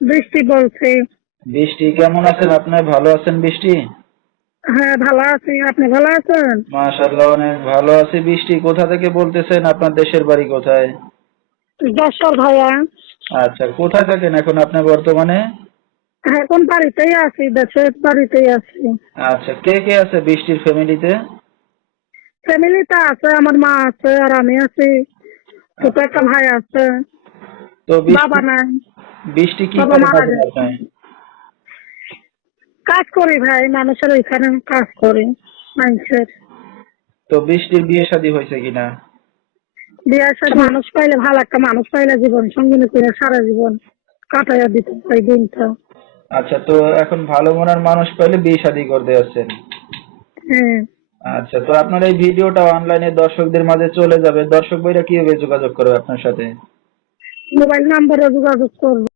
বৃষ্টি বলছি। বৃষ্টি কেমন আছেন আপনি? ভালো আছেন বৃষ্টি? হ্যাঁ, ভালো আছি। আপনি ভালো আছেন? মাশাআল্লাহ, অনেক ভালো আছি। বৃষ্টি কোথা থেকে বলতেছেন? আপনার দেশের বাড়ি কোথায়? যশোর ভাইয়া। আচ্ছা, কোথায় থাকেন এখন আপনি বর্তমানে? এখন বাড়িতেই আছি, দেশের বাড়িতেই আছি। আচ্ছা, কে কে আছে বৃষ্টির ফ্যামিলিতে? ফ্যামিলিতে আছে, আমার মা আছে আর আমি আছি। ছোট আচ্ছা, একটা ভাই আছে। তো বৃষ্টি বাবা নাই, বৃষ্টি কি বাবা করে মারা থাকেন গেছে। আপনি? কাজ করি ভাই, মানুষের ওইখানে কাজ করি মানুষের। তো বৃষ্টির বিয়ে শাদী হয়েছে কিনা? বিয়ের সাথে মানুষ পাইলে, ভালো একটা মানুষ পাইলে জীবন সঙ্গিনী করে সারা জীবন কাটাইয়া দিতে পারি দিনটা। আচ্ছা, তো এখন ভালো মনের মানুষ পাইলে বিয়ে শাদী করতে যাচ্ছেন। হ্যাঁ। আচ্ছা, তো আপনার এই ভিডিওটা অনলাইনে দর্শকদের মাঝে চলে যাবে, দর্শক ভাইরা কিভাবে যোগাযোগ করবে আপনার সাথে? মোবাইল নাম্বারে যোগাযোগ করবো।